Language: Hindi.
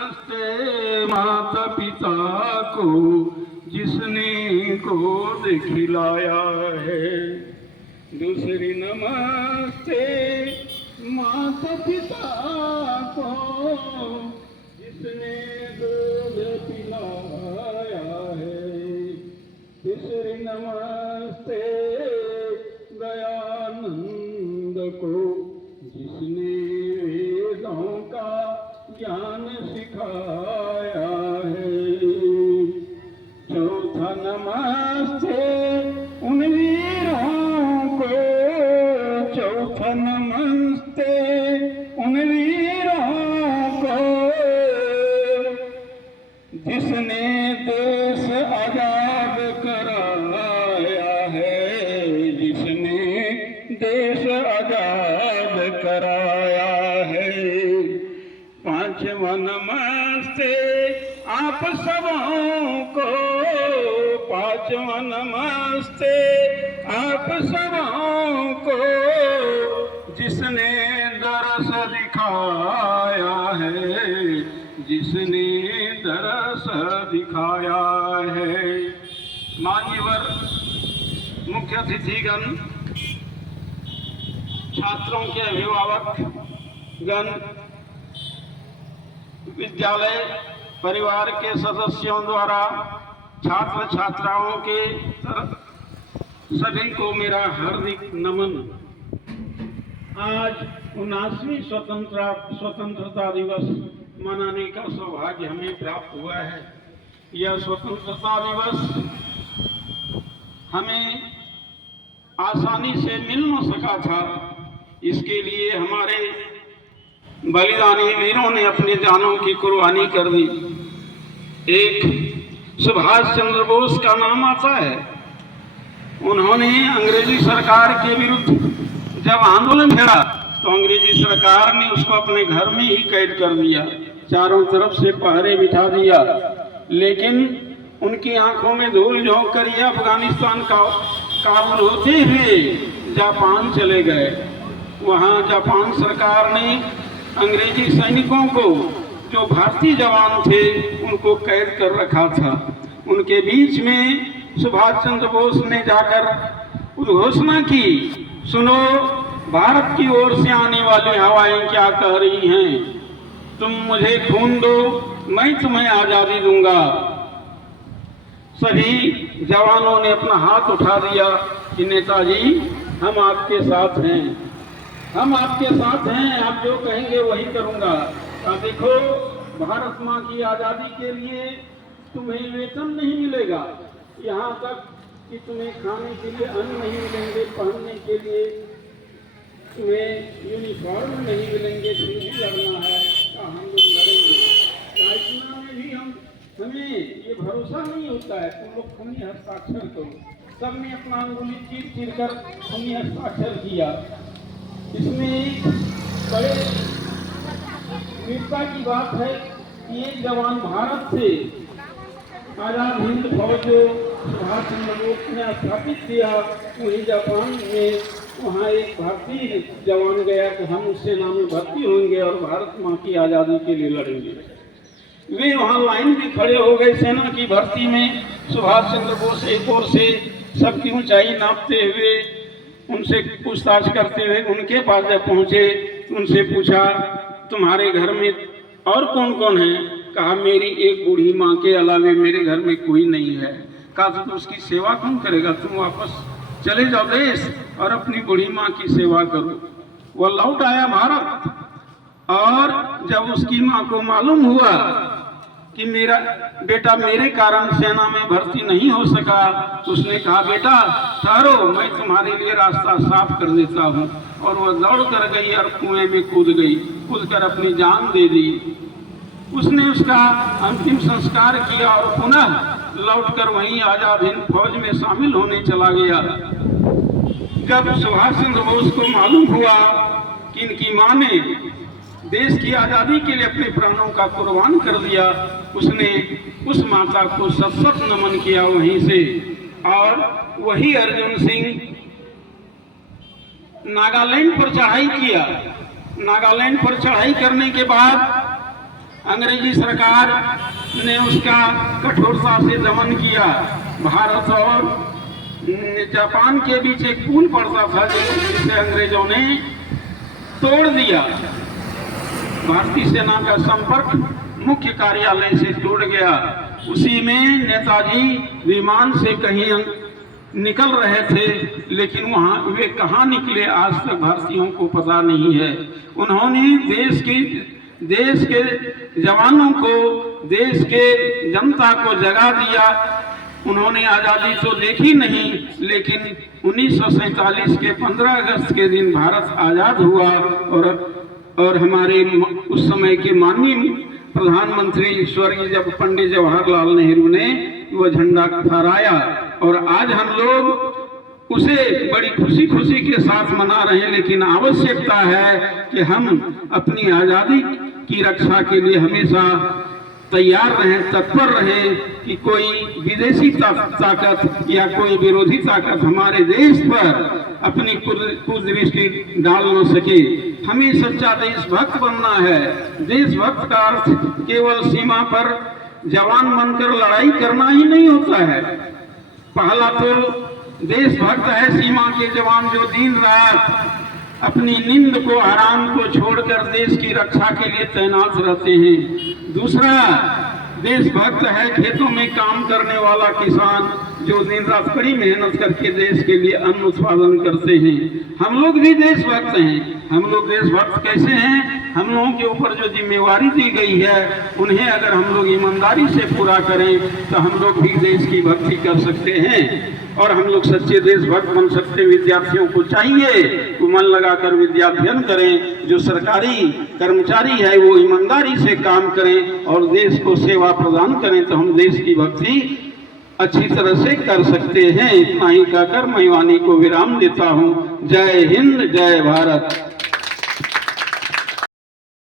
नमस्ते माता पिता को जिसने गोद खिलाया है। दूसरी नमस्ते माता पिता को जिसने दूध पिलाया है। तीसरी नमस्ते दयानंद को जिसने वेदों का ज्ञान सिखाया है। चौथा नमस्ते उन वीरों को, चौथा नमस्ते उन वीरों को जिसने देश आजाद कराया है, जिसने देश आजाद कराया है। पांचवा नमस्ते आप सबों को, पांचवा नमस्ते आप सबों को जिसने दरस दिखाया है, जिसने दरस दिखाया है। मान्यवर मुख्य अतिथिगण, छात्रों के अभिभावक गण, विद्यालय परिवार के सदस्यों द्वारा छात्र छात्राओं के सभी को मेरा हार्दिक नमन। आज 79वीं स्वतंत्रता दिवस मनाने का सौभाग्य हमें प्राप्त हुआ है। यह स्वतंत्रता दिवस हमें आसानी से मिल न सका था। इसके लिए हमारे बलिदानी वीरों ने अपनी जानों की कुर्बानी कर दी। एक सुभाष चंद्र बोस का नाम आता है। उन्होंने अंग्रेजी सरकार के विरुद्ध जब आंदोलन छेड़ा तो अंग्रेजी सरकार ने उसको अपने घर में ही कैद कर दिया, चारों तरफ से पहरे बिठा दिया। लेकिन उनकी आंखों में धूल झोंक कर ये अफगानिस्तान का काबुल होते हुए जापान चले गए। वहां जापान सरकार ने अंग्रेजी सैनिकों को, जो भारतीय जवान थे, उनको कैद कर रखा था। उनके बीच में सुभाष चंद्र बोस ने जाकर घोषणा की, सुनो, भारत की ओर से आने वाली हवाएं क्या कह रही हैं, तुम मुझे खून दो, मैं तुम्हें आजादी दूंगा। सभी जवानों ने अपना हाथ उठा दिया कि नेताजी, हम आपके साथ हैं, हम आपके साथ हैं, आप जो कहेंगे वही करूंगा। देखो, भारत माँ की आजादी के लिए तुम्हें वेतन नहीं मिलेगा, यहाँ तक कि तुम्हें खाने के लिए अन्न नहीं मिलेंगे, पहनने के लिए तुम्हें यूनिफॉर्म नहीं मिलेंगे, फिर भी लड़ना है, हम लोग लड़ेंगे। राजनीति में भी हमें ये भरोसा नहीं होता है, तुम लोग खूनी हस्ताक्षर करो। सबने अपना अंगुली चीर चीर कर खूनी हस्ताक्षर किया। इसमें बड़े वीरता की बात है कि एक जवान भारत से आजाद हिंद फौज जो सुभाष चंद्र बोस ने स्थापित किया, वही जापान में वहाँ एक भारतीय जवान गया कि हम उस सेना में भर्ती होंगे और भारत माँ की आज़ादी के लिए लड़ेंगे। वे वहाँ लाइन में खड़े हो गए सेना की भर्ती में। सुभाष चंद्र बोस एक ओर से सबकी ऊंचाई नापते हुए, उनसे पूछताछ करते हुए उनके पास जब पहुँचे, उनसे पूछा, तुम्हारे घर में और कौन कौन है? कहा, मेरी एक बूढ़ी माँ के अलावे मेरे घर में कोई नहीं है। कहा, तो उसकी सेवा कौन करेगा? तुम वापस चले जाओ देश और अपनी बूढ़ी माँ की सेवा करो। वह लौट आया भारत, और जब उसकी माँ को मालूम हुआ कि मेरा बेटा मेरे कारण सेना में भर्ती नहीं हो सका, तो उसने कहा, बेटा ठहरो, मैं तुम्हारे लिए रास्ता साफ कर देता हूँ। और वह दौड़ कर गई और कुएं में कूद गई, कूदकर अपनी जान दे दी। उसने उसका अंतिम संस्कार किया और पुनः लौटकर वहीं आजाद हिंद फौज में शामिल होने चला गया। जब सुभाष चंद्र बोस को मालूम हुआ कि इनकी माँ ने देश की आज़ादी के लिए अपने प्राणों का कुर्बान कर दिया, उसने उस माता को सशक्त नमन किया वहीं से। और वही अर्जुन सिंह नागालैंड पर चढ़ाई किया। नागालैंड पर चढ़ाई करने के बाद अंग्रेजी सरकार ने उसका कठोरता से दमन किया। भारत और जापान के बीच एक पुल पड़ता था जिसे अंग्रेजों ने तोड़ दिया। भारतीय सेना का संपर्क मुख्य कार्यालय से टूट गया। उसी में नेताजी विमान से कहीं निकल रहे थे, लेकिन वहाँ वे कहाँ निकले आज तक भारतीयों को पता नहीं है। उन्होंने देश के जवानों को, देश के जनता को जगा दिया। उन्होंने आज़ादी तो देखी नहीं, लेकिन 1947 के 15 अगस्त के दिन भारत आज़ाद हुआ और हमारे उस समय के माननीय प्रधानमंत्री स्वर्गीय जब पंडित जवाहरलाल नेहरू ने वो झंडा फहराया और आज हम लोग उसे बड़ी खुशी खुशी के साथ मना रहे हैं। लेकिन आवश्यकता है कि हम अपनी आज़ादी की रक्षा के लिए हमेशा तैयार रहें, तत्पर रहें कि कोई विदेशी ताकत या कोई विरोधी ताकत हमारे देश पर अपनी कुदृष्टि डाल न सके। हमें सच्चा देशभक्त बनना है। देशभक्त का अर्थ केवल सीमा पर जवान बनकर लड़ाई करना ही नहीं होता है। पहला तो देशभक्त है सीमा के जवान जो दिन रात अपनी नींद को, आराम को छोड़कर देश की रक्षा के लिए तैनात रहते हैं। दूसरा देशभक्त है खेतों में काम करने वाला किसान जो दिन रात कड़ी मेहनत करके देश के लिए अन्न उत्पादन करते हैं। हम लोग भी देशभक्त हैं। हम लोग देशभक्त कैसे हैं? हम लोगों के ऊपर जो जिम्मेवारी दी गई है उन्हें अगर हम लोग ईमानदारी से पूरा करें तो हम लोग भी देश की भक्ति कर सकते हैं और हम लोग सच्चे देशभक्त बन सकते हैं। विद्यार्थियों को चाहिए वो मन लगाकर विद्याध्ययन करें। जो सरकारी कर्मचारी है वो ईमानदारी से काम करें और देश को सेवा प्रदान करें, तो हम देश की भक्ति अच्छी तरह से कर सकते हैं। इतना ही कहकर मैं वाणी को विराम देता हूँ। जय हिंद, जय भारत।